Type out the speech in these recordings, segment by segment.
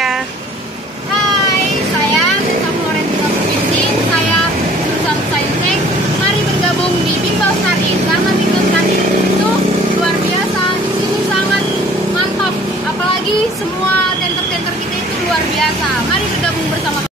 Tia. Hai, saya Tessa Florentina Purwising. Saya jurusan Saintek. Mari bergabung di Bimbel Start-In. Karena Bimbel Start-In itu luar biasa. Di sini sangat mantap. Apalagi semua tenter-tenter kita itu luar biasa. Mari bergabung bersama kami.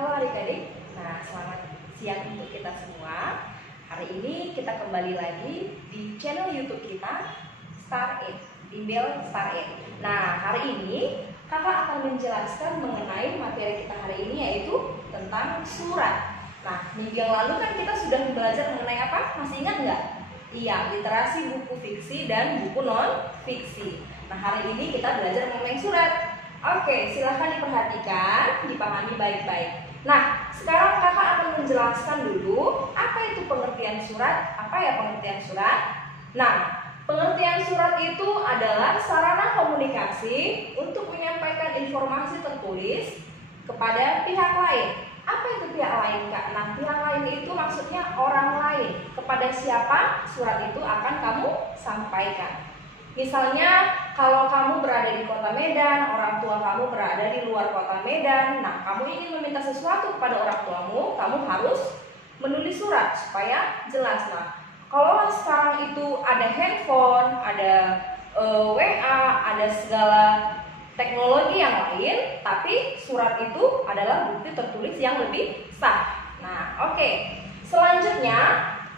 Halo adik-adik, nah selamat siang untuk kita semua. Hari ini kita kembali lagi di channel YouTube kita Start-In, Bimbel Start-In. Nah hari ini kakak akan menjelaskan mengenai materi kita hari ini, yaitu tentang surat. Nah minggu yang lalu kan kita sudah belajar mengenai apa? Masih ingat nggak? Iya, literasi buku fiksi dan buku non fiksi. Nah hari ini kita belajar mengenai surat. Oke, silahkan diperhatikan, dipahami baik-baik. Nah, sekarang kakak akan menjelaskan dulu apa itu pengertian surat. Apa ya pengertian surat? Nah, pengertian surat itu adalah sarana komunikasi untuk menyampaikan informasi tertulis kepada pihak lain. Apa itu pihak lain, Kak? Nah, pihak lain itu maksudnya orang lain. Kepada siapa surat itu akan kamu sampaikan. Misalnya kalau kamu berada di kota Medan, orang tua kamu berada di luar kota Medan. Nah, kamu ingin meminta sesuatu kepada orang tuamu, kamu harus menulis surat supaya jelas. Nah, kalau sekarang itu ada handphone, ada WA, ada segala teknologi yang lain, tapi surat itu adalah bukti tertulis yang lebih sah. Nah, oke. Selanjutnya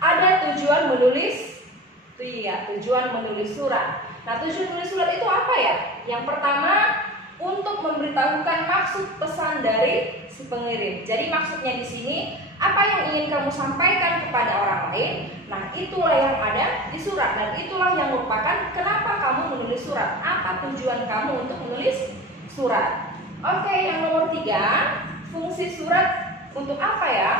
ada tujuan menulis. Iya, tujuan menulis surat. Nah, tujuan menulis surat itu apa ya? Yang pertama, untuk memberitahukan maksud pesan dari si pengirim. Jadi maksudnya di sini apa yang ingin kamu sampaikan kepada orang lain. Nah, itulah yang ada di surat dan itulah yang merupakan kenapa kamu menulis surat. Apa tujuan kamu untuk menulis surat? Oke, yang nomor 3, fungsi surat untuk apa ya?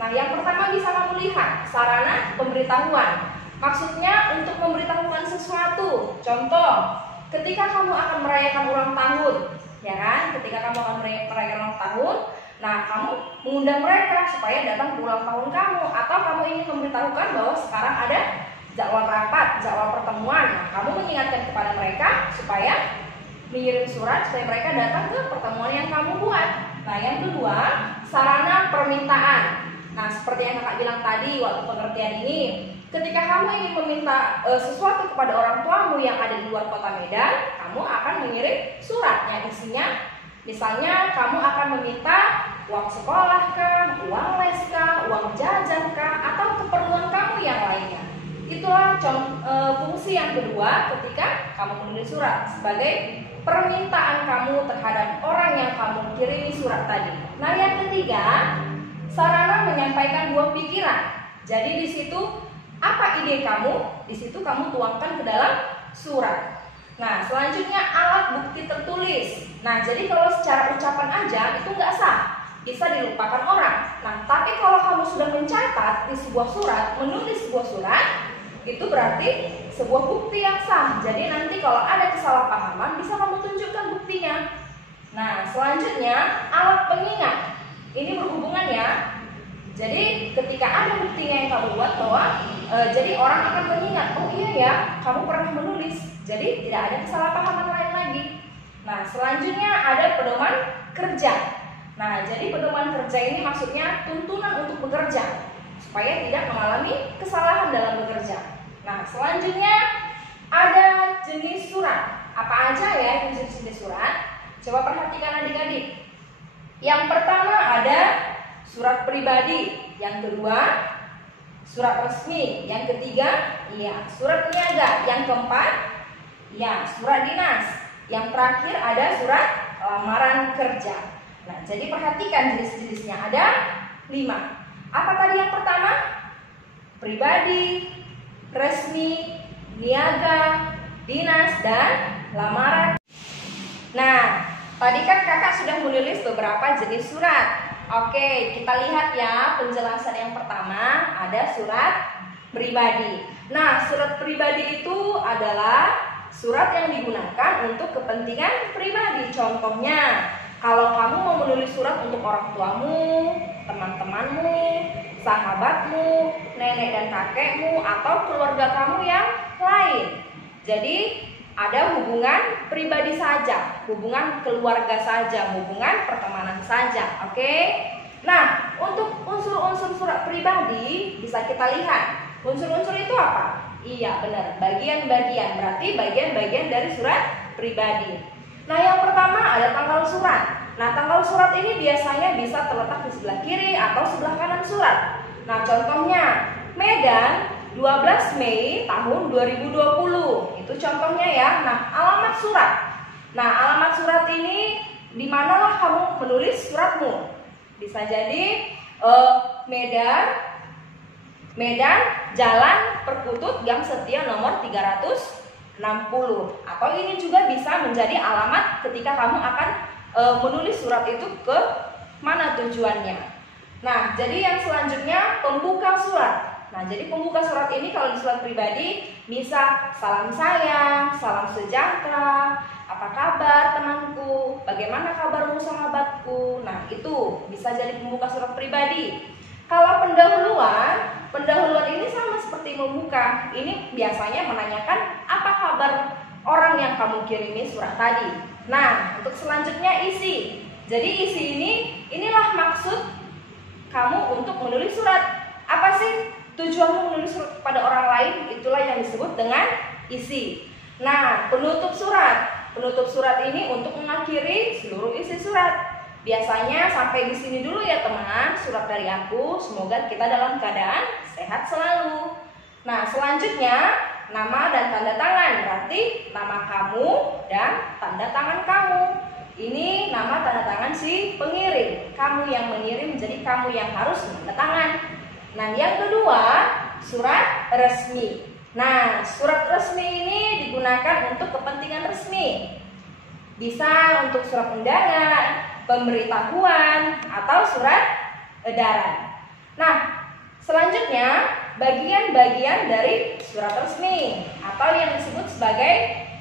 Nah, yang pertama bisa kamu lihat sarana pemberitahuan. Maksudnya untuk memberitahukan sesuatu. Contoh, ketika kamu akan merayakan ulang tahun, ya kan? Ketika kamu akan merayakan ulang tahun, nah kamu mengundang mereka supaya datang ke ulang tahun kamu, atau kamu ingin memberitahukan bahwa sekarang ada jadwal rapat, jadwal pertemuan. Nah, kamu mengingatkan kepada mereka supaya mengirim surat supaya mereka datang ke pertemuan yang kamu buat. Nah, yang kedua, sarana permintaan. Nah, seperti yang kakak bilang tadi waktu pengertian ini, ketika kamu ingin meminta sesuatu kepada orang tuamu yang ada di luar kota Medan, kamu akan mengirim surat yang isinya, misalnya kamu akan meminta uang sekolah kah, uang les kah, uang jajan kah, atau keperluan kamu yang lainnya. Itulah fungsi yang kedua ketika kamu menulis surat, sebagai permintaan kamu terhadap orang yang kamu kirimi surat tadi. Nah, yang ketiga, sarana menyampaikan buah pikiran. Jadi di situ apa ide kamu? Di situ kamu tuangkan ke dalam surat. Nah, selanjutnya alat bukti tertulis. Nah, jadi kalau secara ucapan aja itu nggak sah, bisa dilupakan orang. Nah, tapi kalau kamu sudah mencatat di sebuah surat, menulis sebuah surat, itu berarti sebuah bukti yang sah. Jadi nanti kalau ada kesalahpahaman bisa kamu tunjukkan buktinya. Nah, selanjutnya alat pengingat. Ini berhubungan ya. Jadi ketika ada buktinya yang kamu buat bahwa jadi orang akan mengingat, oh iya ya, kamu pernah menulis. Jadi tidak ada kesalahpahaman lain lagi. Nah, selanjutnya ada pedoman kerja. Nah, jadi pedoman kerja ini maksudnya tuntunan untuk bekerja supaya tidak mengalami kesalahan dalam bekerja. Nah, selanjutnya ada jenis surat. Apa aja ya jenis-jenis surat? Coba perhatikan adik-adik. Yang pertama ada surat pribadi, yang kedua surat resmi, yang ketiga iya surat niaga, yang keempat iya surat dinas, yang terakhir ada surat lamaran kerja. Nah, jadi perhatikan jenis-jenisnya ada 5. Apa tadi yang pertama? Pribadi, resmi, niaga, dinas, dan lamaran. Nah, tadi kan kakak sudah menulis beberapa jenis surat. Oke, kita lihat ya penjelasan yang pertama, ada surat pribadi. Nah, surat pribadi itu adalah surat yang digunakan untuk kepentingan pribadi. Contohnya, kalau kamu mau menulis surat untuk orang tuamu, teman-temanmu, sahabatmu, nenek dan kakekmu, atau keluarga kamu yang lain. Jadi ada hubungan pribadi saja, hubungan keluarga saja, hubungan pertemanan saja. Oke. Nah, untuk unsur-unsur surat pribadi bisa kita lihat. Unsur-unsur itu apa? Iya, benar. Bagian-bagian, berarti bagian-bagian dari surat pribadi. Nah, yang pertama ada tanggal surat. Nah, tanggal surat ini biasanya bisa terletak di sebelah kiri atau sebelah kanan surat. Nah, contohnya Medan 12 Mei tahun 2020. Itu contohnya ya. Nah, alamat surat. Nah, alamat surat ini di manalah kamu menulis suratmu? Bisa jadi Medan Jalan Perkutut Gang Setia nomor 360. Atau ini juga bisa menjadi alamat ketika kamu akan menulis surat itu ke mana tujuannya. Nah, jadi yang selanjutnya pembuka surat. Nah, jadi pembuka surat ini kalau di surat pribadi bisa salam sayang, salam sejahtera, apa kabar temanku, bagaimana kabarmu sahabatku. Nah, itu bisa jadi pembuka surat pribadi. Kalau pendahuluan ini sama seperti membuka. Ini biasanya menanyakan apa kabar orang yang kamu kirimi surat tadi. Nah, untuk selanjutnya isi. Jadi isi inilah maksud kamu untuk menulis surat. Apa sih tujuanmu menulis surat kepada orang lain? Itulah yang disebut dengan isi. Nah, penutup surat. Penutup surat ini untuk mengakhiri seluruh isi surat. Biasanya sampai di sini dulu ya teman, surat dari aku. Semoga kita dalam keadaan sehat selalu. Nah, selanjutnya nama dan tanda tangan. Berarti nama kamu dan tanda tangan kamu. Ini nama tanda tangan si pengirim. Kamu yang mengirim, jadi kamu yang harus tanda tangan. Nah, yang kedua, surat resmi. Nah, surat resmi ini digunakan untuk kepentingan resmi. Bisa untuk surat undangan, pemberitahuan, atau surat edaran. Nah, selanjutnya bagian-bagian dari surat resmi atau yang disebut sebagai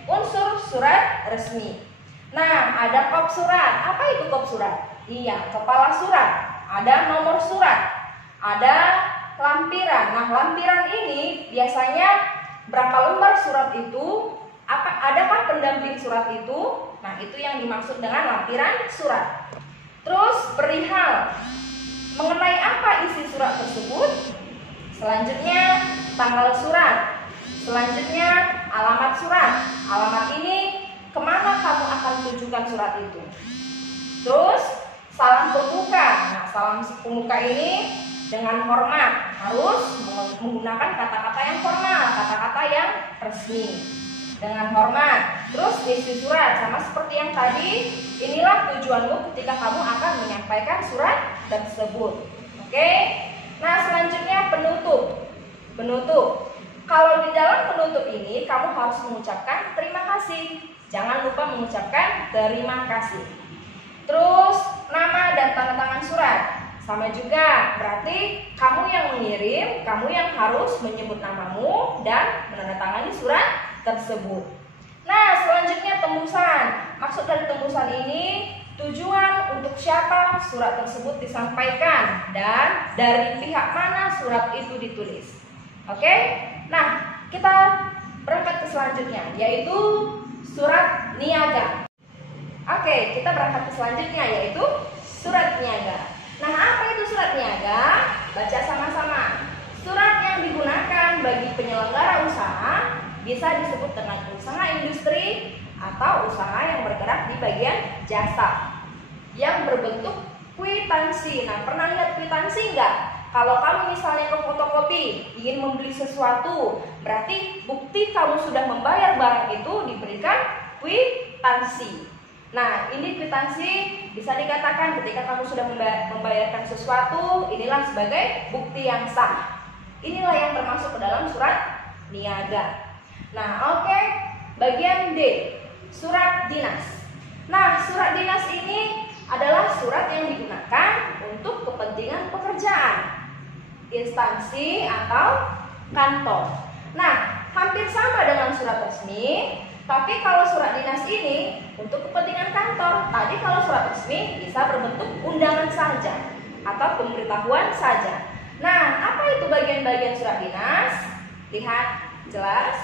unsur surat resmi. Nah, ada kop surat. Apa itu kop surat? Iya, kepala surat. Ada nomor surat. Ada lampiran. Nah, lampiran ini biasanya berapa lembar surat itu? Adakah pendamping surat itu? Nah, itu yang dimaksud dengan lampiran surat. Terus perihal mengenai apa isi surat tersebut? Selanjutnya tanggal surat. Selanjutnya alamat surat. Alamat ini kemana kamu akan tujukan surat itu? Terus salam pembuka. Nah, salam pembuka ini dengan hormat, harus menggunakan kata-kata yang formal, kata-kata yang resmi. Dengan hormat. Terus isi surat sama seperti yang tadi. Inilah tujuanmu ketika kamu akan menyampaikan surat tersebut. Oke. Nah, selanjutnya penutup. Penutup. Kalau di dalam penutup ini kamu harus mengucapkan terima kasih. Jangan lupa mengucapkan terima kasih. Terus nama dan tanda tangan surat. Sama juga, berarti kamu yang mengirim, kamu yang harus menyebut namamu dan menandatangani surat tersebut. Nah, selanjutnya tembusan. Maksud dari tembusan ini tujuan untuk siapa surat tersebut disampaikan dan dari pihak mana surat itu ditulis. Oke? Nah, kita berangkat ke selanjutnya, yaitu surat niaga. Oke, kita berangkat ke selanjutnya, yaitu surat niaga. Nah, apa itu surat niaga? Baca sama-sama. Surat yang digunakan bagi penyelenggara usaha bisa disebut dengan usaha industri atau usaha yang bergerak di bagian jasa yang berbentuk kwitansi. Nah, pernah lihat kwitansi enggak? Kalau kamu misalnya ke fotokopi ingin membeli sesuatu, berarti bukti kamu sudah membayar barang itu diberikan kwitansi. Nah, ini kwitansi bisa dikatakan ketika kamu sudah membayarkan sesuatu, inilah sebagai bukti yang sah. Inilah yang termasuk ke dalam surat niaga. Nah, oke. Bagian D, surat dinas. Nah, surat dinas ini adalah surat yang digunakan untuk kepentingan pekerjaan, instansi atau kantor. Nah, hampir sama dengan surat resmi, tapi kalau surat dinas ini untuk kepentingan kantor. Tadi kalau surat resmi bisa berbentuk undangan saja atau pemberitahuan saja. Nah, apa itu bagian-bagian surat dinas? Lihat jelas.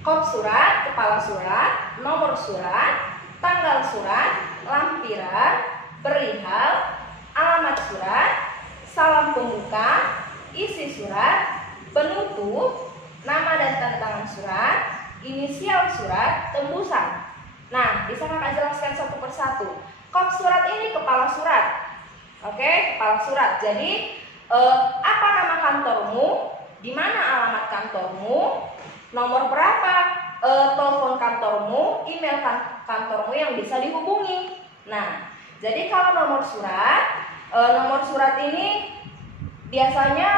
Kop surat, kepala surat, nomor surat, tanggal surat, lampiran, perihal, alamat surat, salam pembuka, isi surat, penutup, nama dan tanda tangan surat, inisial surat, tembusan. Nah, bisa kakak jelaskan satu persatu. Kop surat ini kepala surat. Oke, kepala surat. Jadi, apa nama kantormu? Di mana alamat kantormu? Nomor berapa telepon kantormu, email kantormu yang bisa dihubungi. Nah, jadi kalau nomor surat ini biasanya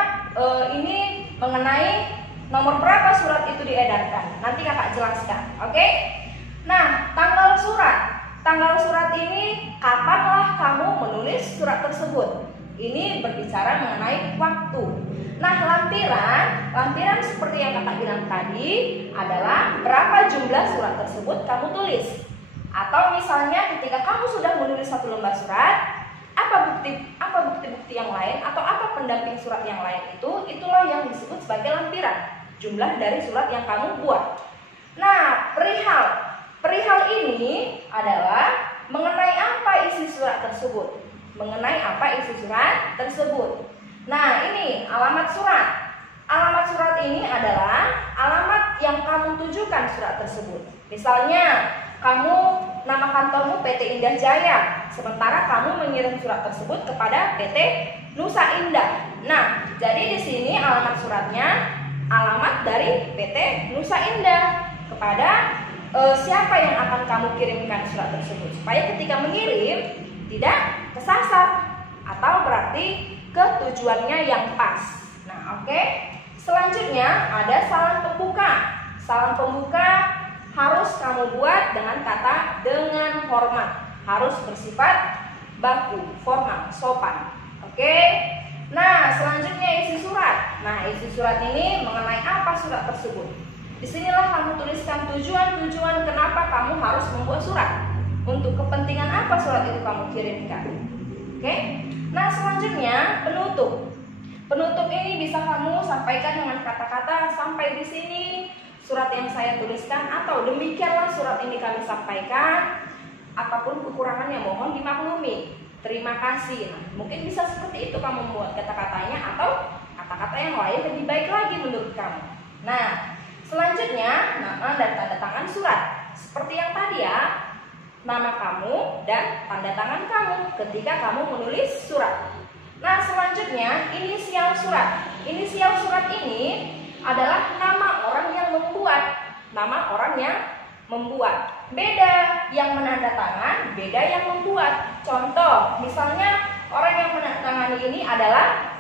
ini mengenai nomor berapa surat itu diedarkan. Nanti kakak jelaskan, oke? Nah, tanggal surat ini kapanlah kamu menulis surat tersebut. Ini berbicara mengenai waktu. Nah, lampiran seperti yang kakak bilang tadi adalah berapa jumlah surat tersebut kamu tulis. Atau misalnya ketika kamu sudah menulis satu lembar surat, apa bukti-bukti yang lain atau apa pendamping surat yang lain itulah yang disebut sebagai lampiran, jumlah dari surat yang kamu buat. Nah, perihal ini adalah mengenai apa isi surat tersebut. Nah, ini alamat surat. Alamat surat ini adalah alamat yang kamu tujukan surat tersebut. Misalnya, nama kantormu PT Indah Jaya, sementara kamu mengirim surat tersebut kepada PT Nusa Indah. Nah, jadi di sini alamat suratnya alamat dari PT Nusa Indah kepada siapa yang akan kamu kirimkan surat tersebut, supaya ketika mengirim tidak kesasar atau berarti ke tujuannya yang pas. Nah, oke. Selanjutnya ada salam pembuka. Salam pembuka harus kamu buat dengan kata dengan hormat, harus bersifat baku, formal, sopan. Oke. Nah, selanjutnya isi surat. Nah, isi surat ini mengenai apa surat tersebut. Disinilah kamu tuliskan tujuan-tujuan kenapa kamu harus membuat surat. Untuk kepentingan apa surat itu kamu kirimkan. Oke. Nah, selanjutnya penutup. Penutup ini bisa kamu sampaikan dengan kata-kata sampai di sini surat yang saya tuliskan, atau demikianlah surat ini kami sampaikan. Apapun kekurangannya mohon dimaklumi. Terima kasih. Nah, mungkin bisa seperti itu kamu membuat kata-katanya, atau kata-kata yang lain lebih baik lagi menurut kamu. Nah, selanjutnya nama dan tanda tangan surat. Seperti yang tadi ya, nama kamu dan tanda tangan kamu ketika kamu menulis surat. Nah, selanjutnya inisial surat. Inisial surat ini adalah nama orang yang membuat. Beda yang menandatangan, beda yang membuat. Contoh, misalnya orang yang menandatangani ini adalah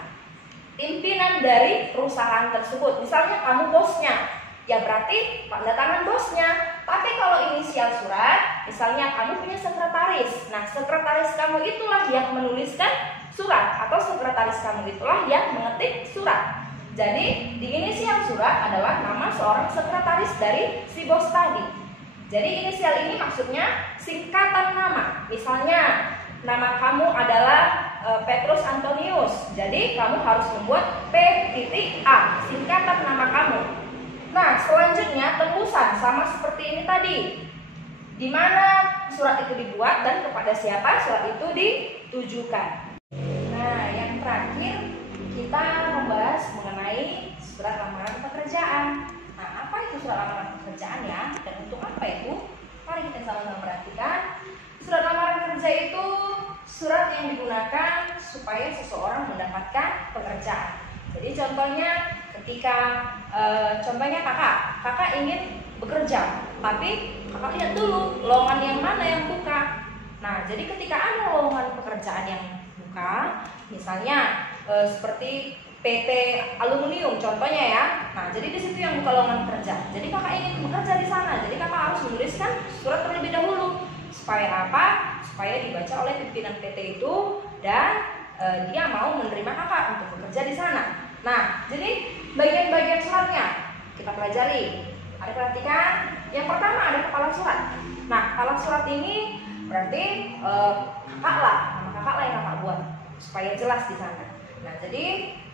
pimpinan dari perusahaan tersebut. Misalnya kamu bosnya, ya berarti tanda tangan bosnya. Tapi kalau inisial surat, misalnya kamu punya sekretaris. Nah, sekretaris kamu itulah yang menuliskan surat, atau sekretaris kamu itulah yang mengetik surat. Jadi di inisial surat adalah nama seorang sekretaris dari si bos tadi. Jadi inisial ini maksudnya singkatan nama. Misalnya nama kamu adalah Petrus Antonius. Jadi kamu harus membuat P.A, singkatan nama kamu. Nah, selanjutnya tembusan, sama seperti ini tadi. Di mana surat itu dibuat dan kepada siapa surat itu ditujukan. Nah, yang terakhir kita membahas mengenai surat lamaran pekerjaan. Nah, apa itu surat lamaran pekerjaan ya? Dan untuk apa itu? Mari kita sama-sama perhatikan. Surat lamaran kerja itu surat yang digunakan supaya seseorang mendapatkan pekerjaan. Jadi contohnya ketika kakak ingin bekerja, tapi kakak lihat dulu lowongan yang mana yang buka. Nah, jadi ketika ada lowongan pekerjaan yang buka, misalnya seperti PT Aluminium contohnya ya. Nah, jadi di situ yang buka lowongan kerja. Jadi kakak ingin bekerja di sana. Jadi kakak harus menuliskan surat terlebih dahulu. Supaya apa? supaya dibaca oleh pimpinan PT itu dan dia mau menerima kakak untuk bekerja di sana. Nah, jadi bagian-bagian suratnya kita pelajari. Ada perhatikan, yang pertama ada kepala surat. Nah, kepala surat ini berarti kakak lah, nama kakak lah yang kakak buat supaya jelas di sana. Nah, jadi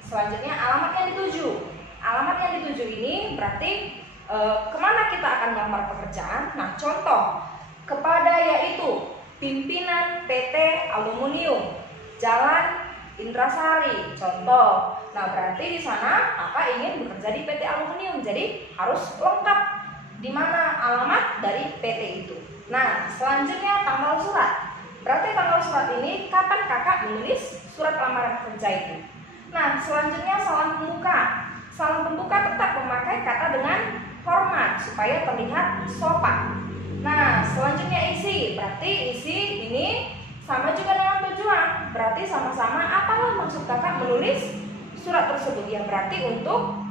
selanjutnya alamat yang dituju. Alamat yang dituju ini berarti kemana kita akan melamar pekerjaan. Nah, contoh kepada yaitu pimpinan PT Aluminium Jalan Indrasari, contoh. Nah, berarti di sana kakak ingin bekerja di PT Aluminium, jadi harus lengkap di mana alamat dari PT itu. Nah, selanjutnya tanggal surat. Berarti tanggal surat ini kapan kakak menulis surat lamaran kerja itu. Nah, selanjutnya salam pembuka. Salam pembuka tetap memakai kata dengan hormat supaya terlihat sopan. Nah, selanjutnya isi. Berarti isi ini sama juga dengan tujuan. Berarti sama-sama apalah maksud kakak menulis surat tersebut, yang berarti untuk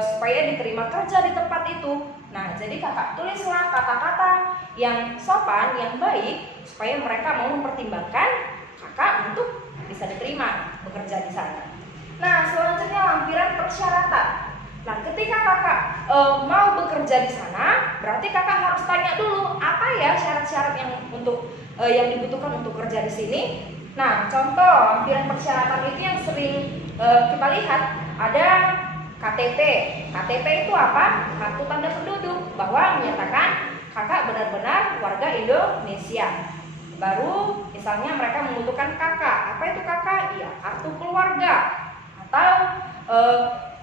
supaya diterima kerja di tempat itu. Nah, jadi kakak tulislah kata-kata yang sopan, yang baik, supaya mereka mau mempertimbangkan kakak untuk bisa diterima bekerja di sana. Nah, selanjutnya lampiran persyaratan. Nah, ketika kakak mau bekerja di sana, berarti kakak harus tanya dulu apa ya syarat-syarat yang yang dibutuhkan untuk kerja di sini. Nah, contoh lampiran persyaratan itu yang sering kita lihat ada KTP. KTP itu apa? Kartu tanda penduduk, bahwa menyatakan kakak benar-benar warga Indonesia. Baru misalnya mereka membutuhkan kakak. Apa itu kakak? Ya, kartu keluarga. Atau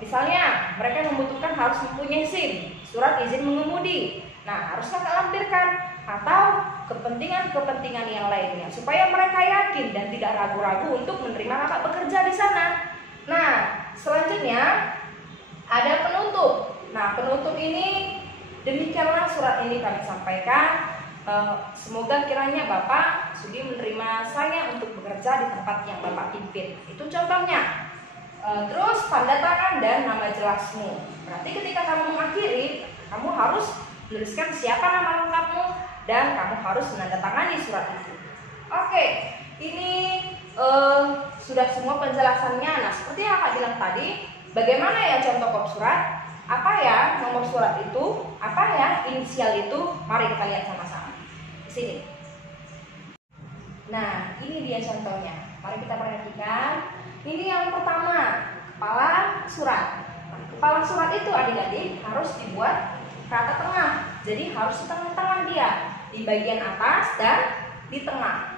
misalnya mereka membutuhkan harus mempunyai SIM, surat izin mengemudi. Nah, harus kakak lampirkan. Atau kepentingan-kepentingan yang lainnya, supaya mereka yakin dan tidak ragu-ragu untuk menerima kakak bekerja di sana. Nah, selanjutnya ada penutup. Nah, penutup ini demikianlah surat ini kami sampaikan. Semoga kiranya Bapak sudi menerima saya untuk bekerja di tempat yang Bapak pimpin. Itu contohnya. Terus tanda tangan dan nama jelasmu. Berarti ketika kamu mengakhiri, kamu harus menuliskan siapa nama lengkapmu dan kamu harus menandatangani surat itu. Oke, ini sudah semua penjelasannya. Nah, seperti yang Kak bilang tadi, bagaimana ya contoh kop surat? Apa ya nomor surat itu? Apa ya inisial itu? Mari kita lihat sama-sama. Di sini. Nah, ini dia contohnya. Mari kita perhatikan. Ini yang pertama, kepala surat. Nah, kepala surat itu adik-adik harus dibuat rata tengah. Jadi harus di tengah-tengah dia, di bagian atas dan di tengah,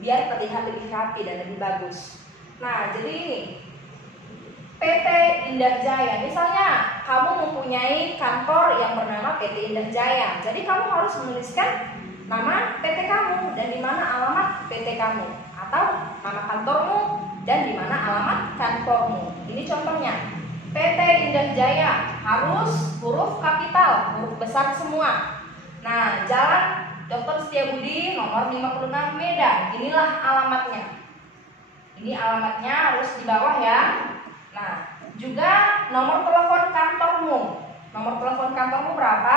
biar terlihat lebih rapi dan lebih bagus. Nah, jadi ini PT Indah Jaya. Misalnya kamu mempunyai kantor yang bernama PT Indah Jaya. Jadi kamu harus menuliskan nama PT kamu dan di mana alamat PT kamu, atau nama kantormu dan di mana alamat kantormu. Ini contohnya. PT Indah Jaya harus huruf kapital, huruf besar semua. Nah, Jalan Dr. Setiabudi nomor 56 Medan. Inilah alamatnya. Ini alamatnya harus di bawah ya. Nah, juga nomor telepon kantormu. Nomor telepon kantormu berapa?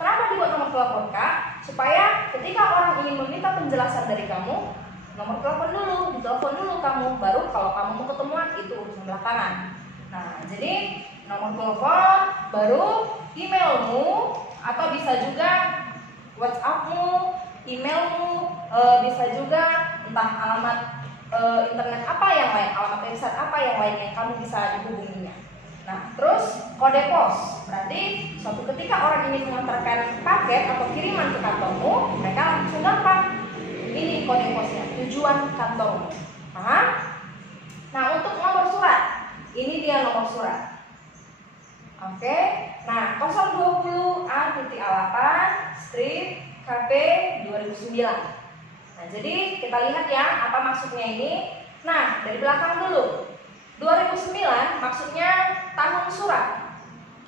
Kenapa dibuat nomor telepon, Kak? Supaya ketika orang ingin meminta penjelasan dari kamu, nomor telepon dulu, ditelepon dulu kamu, baru kalau kamu mau ketemuan itu urusan belakangan. Nah, jadi nomor telepon, baru emailmu, atau bisa juga WhatsAppmu, emailmu, bisa juga entah alamat internet apa yang lain, alamat website apa yang lain yang kamu bisa dihubunginya. Nah, terus kode pos, berarti suatu ketika orang ingin mengantarkan paket atau kiriman ke kantormu, mereka langsung gampang. Ini kode posnya, tujuan kantormu. Nah, untuk nomor surat, ini dia nomor surat. Oke, nah 020A.8 strip KP 2009. Nah, jadi kita lihat ya apa maksudnya ini. Nah, dari belakang dulu. 2009 maksudnya tahun surat.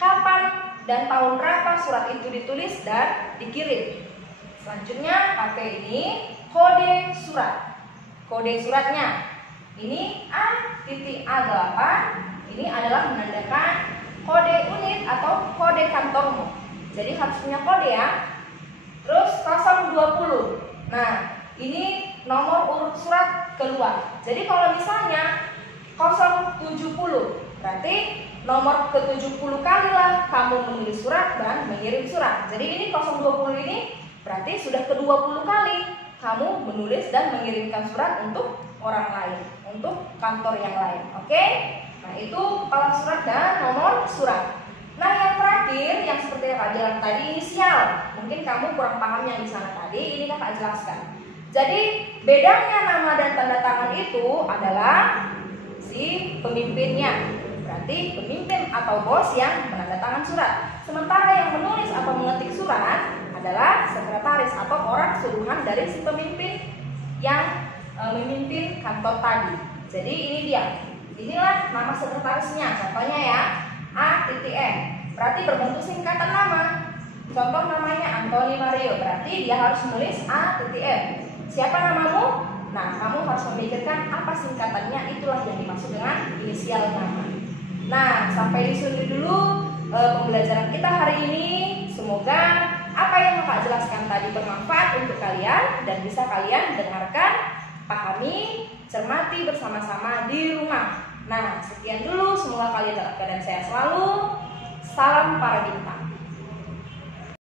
Kapan dan tahun berapa surat itu ditulis dan dikirim. Selanjutnya KP ini kode surat. Kode suratnya ini A.A8. Ini adalah menandakan kode unit atau kode kantormu. Jadi harus punya kode ya. Terus 020. Nah, ini nomor urut surat keluar. Jadi kalau misalnya 070, berarti nomor ke-70 kalilah kamu menulis surat dan mengirim surat. Jadi ini 020 ini berarti sudah ke-20 kali kamu menulis dan mengirimkan surat untuk orang lain, untuk kantor yang lain. Oke? Nah, itu kepala surat dan nomor surat. Nah, yang terakhir yang seperti yang Kak bilang tadi, inisial. Mungkin kamu kurang paham yang di sana tadi, ini Kakak jelaskan. Jadi, bedanya nama dan tanda tangan itu adalah si pemimpinnya. Berarti pemimpin atau bos yang menandatangan surat. Sementara yang menulis atau mengetik surat adalah sekretaris atau orang suruhan dari si pemimpin yang memimpin kantor tadi. Jadi ini dia. Inilah nama sekretarisnya. Contohnya ya, A.M. Berarti berbentuk singkatan nama. Contoh namanya Antoni Mario. Berarti dia harus menulis A.M. Siapa namamu? Nah, kamu harus memikirkan apa singkatannya. Itulah yang dimaksud dengan inisial nama. Nah, sampai di sini dulu pembelajaran kita hari ini. Semoga apa yang Kakak jelaskan tadi bermanfaat untuk kalian dan bisa kalian dengarkan, pahami, cermati bersama-sama di rumah. Nah, sekian dulu. Semoga kalian dalam keadaan sehat selalu. Salam para bintang.